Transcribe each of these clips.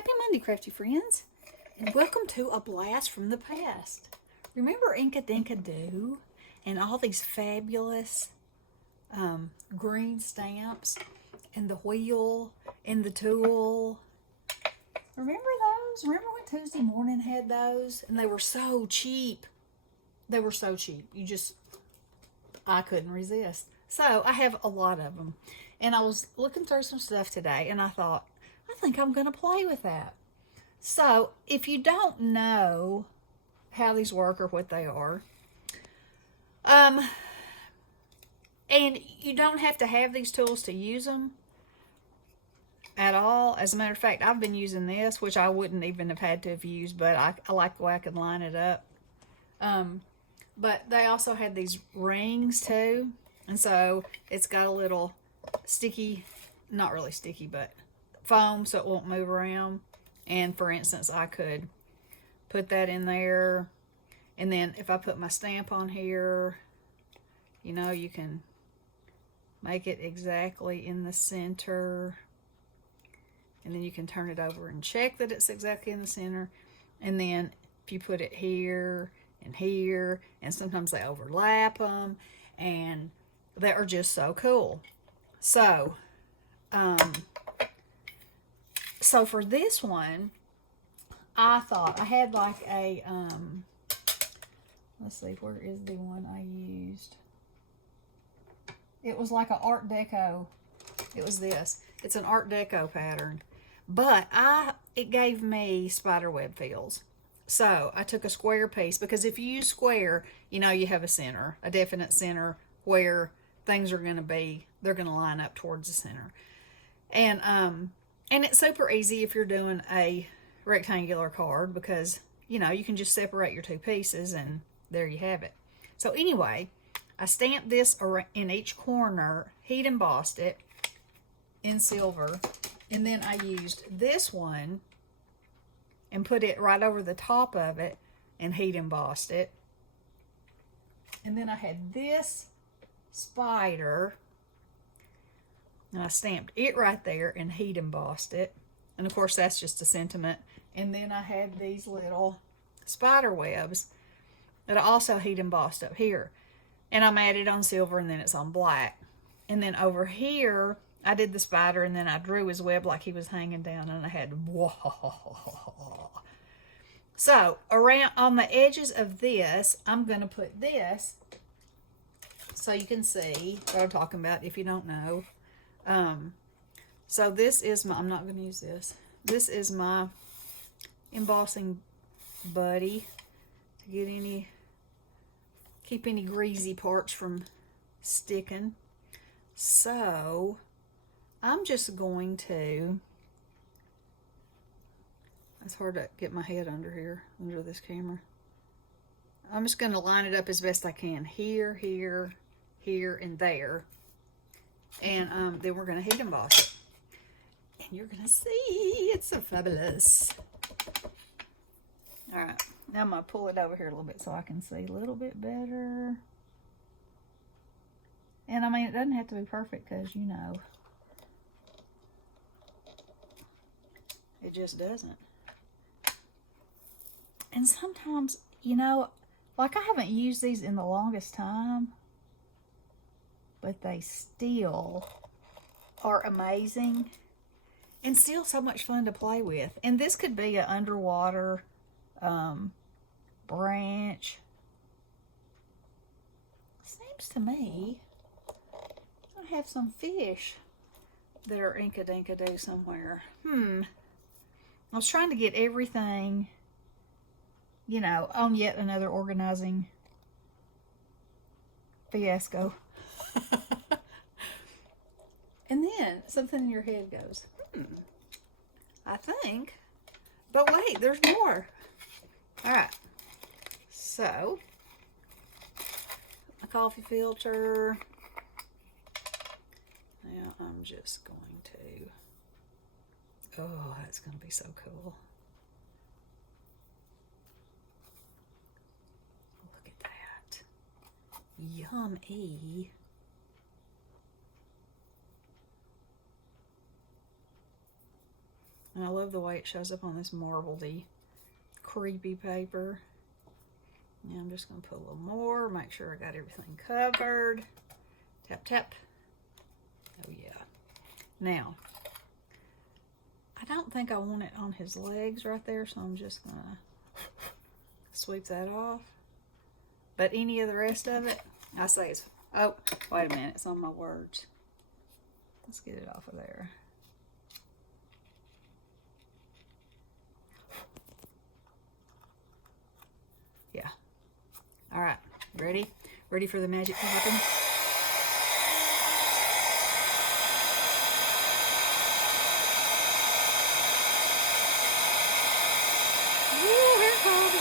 Happy Monday, Crafty Friends, and welcome to a blast from the past. Remember Inkadinkado and all these fabulous green stamps and the wheel and the tool? Remember those? Remember when Tuesday Morning had those? And they were so cheap. They were so cheap. I couldn't resist. So I have a lot of them. And I was looking through some stuff today and I thought, I think I'm going to play with that. So if you don't know how these work or what they are, and you don't have to have these tools to use them at all. As a matter of fact, I've been using this, which I wouldn't even have had to have used, but I like the way I could line it up. But they also had these rings too. And so it's got a little sticky, not really sticky, but foam so it won't move around. And for instance, I could put that in there. And then if I put my stamp on here, you know, you can make it exactly in the center. And then you can turn it over and check that it's exactly in the center. And then if you put it here and here, and sometimes they overlap them, and they are just so cool. So, so for this one, I thought I had like a, let's see, where is the one I used? It was like an Art Deco. It was this. It's an Art Deco pattern. But it gave me spiderweb feels. So I took a square piece, because if you use square, you know you have a center, a definite center where things are going to be, they're going to line up towards the center. And it's super easy if you're doing a rectangular card, because, you know, you can just separate your two pieces and there you have it. So anyway, I stamped this in each corner, heat embossed it in silver, and then I used this one and put it right over the top of it and heat embossed it. And then I had this spider, and I stamped it right there and heat embossed it. And of course that's just a sentiment. And then I had these little spider webs that I also heat embossed up here. And I matted on silver, and then it's on black. And then over here I did the spider, and then I drew his web like he was hanging down, and I had whoa. So around on the edges of this, I'm going to put this so you can see what I'm talking about if you don't know. So this is my, I'm not going to use this. This is my embossing buddy to get keep any greasy parts from sticking. So I'm just going to, it's hard to get my head under here, under this camera. I'm just going to line it up as best I can. Here, here, here, and there. And then we're going to heat emboss it. And you're going to see, it's so fabulous. All right, now I'm going to pull it over here a little bit so I can see a little bit better. And I mean, it doesn't have to be perfect, because, you know, it just doesn't. And sometimes, you know, like I haven't used these in the longest time, but they still are amazing and still so much fun to play with. And this could be an underwater branch. Seems to me I have some fish that are Inkadinkado somewhere. I was trying to get everything, you know, on yet another organizing fiasco. And then something in your head goes, I think, but wait, there's more. All right, so a coffee filter. Now I'm just going to, oh, that's going to be so cool. Look at that. Yummy. And I love the way it shows up on this marbledy, creepy paper. Now I'm just going to put a little more, make sure I got everything covered. Tap, tap. Oh, yeah. Now, I don't think I want it on his legs right there, so I'm just going to sweep that off. But any of the rest of it, I say it's... Oh, wait a minute. It's on my words. Let's get it off of there. Yeah. All right. Ready? Ready for the magic to happen? Woo, here it comes.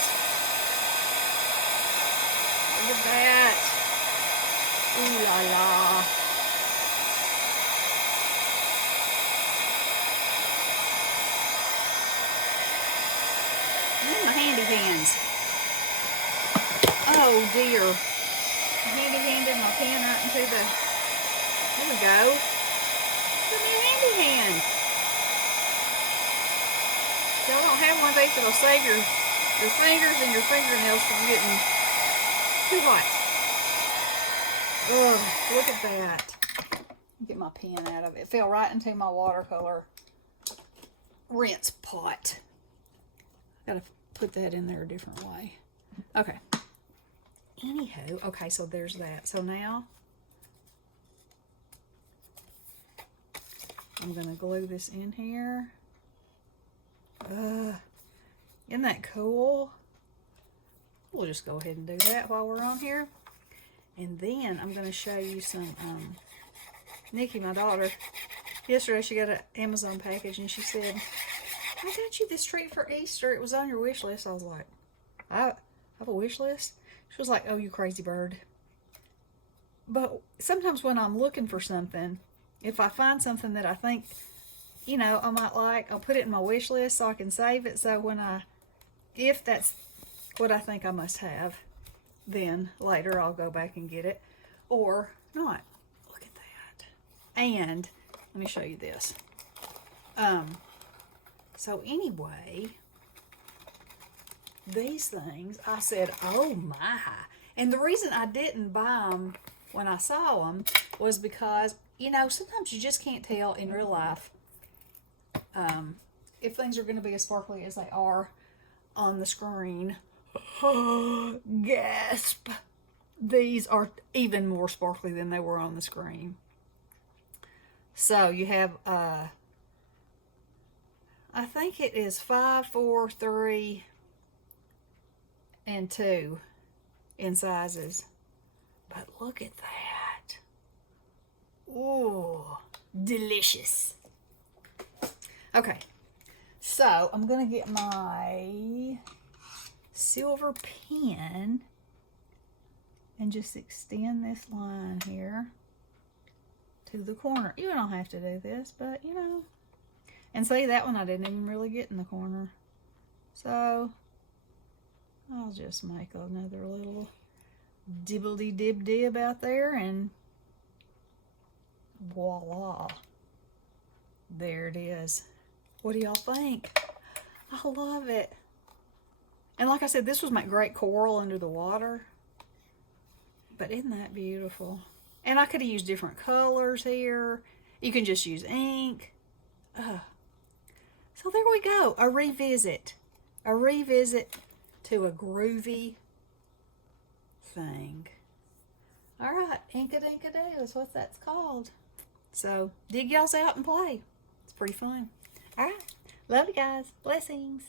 Look at that. Ooh la la. And my handy hands. Oh dear. Handy-handed my pen right into the... There we go. Look at me handy hand. Y'all don't have one of these that'll save your fingers and your fingernails from getting too hot. Ugh, look at that. Get my pen out of it. It fell right into my watercolor rinse pot. Gotta put that in there a different way. Okay. Anywho, okay, so there's that. So now I'm gonna glue this in here. Isn't that cool? We'll just go ahead and do that while we're on here. And then I'm gonna show you some, Nikki, my daughter, yesterday she got an Amazon package and she said, I got you this treat for Easter. It was on your wish list. I was like, I have a wish list? She was like, oh, you crazy bird. But sometimes when I'm looking for something, if I find something that I think, you know, I might like, I'll put it in my wish list so I can save it. So when if that's what I think I must have, then later I'll go back and get it. Or not. Look at that. And let me show you this. So anyway... These things, I said, oh my. And the reason I didn't buy them when I saw them was because, you know, sometimes you just can't tell in real life if things are going to be as sparkly as they are on the screen. Gasp. These are even more sparkly than they were on the screen. So you have, I think it is 5, 4, 3... and 2 in sizes. But look at that. Ooh, delicious. Okay, so I'm gonna get my silver pen and just extend this line here to the corner. You don't have to do this, but you know. And see, that one I didn't even really get in the corner. So I'll just make another little dibbledy-dib-dib out there and voila. There it is. What do y'all think? I love it. And like I said, this would make great coral under the water. But isn't that beautiful? And I could have used different colors here. You can just use ink. So there we go. A revisit. A revisit to a groovy thing. All right, Inkadinkado is what that's called. So dig y'all's out and play. It's pretty fun. All right, love you guys. Blessings.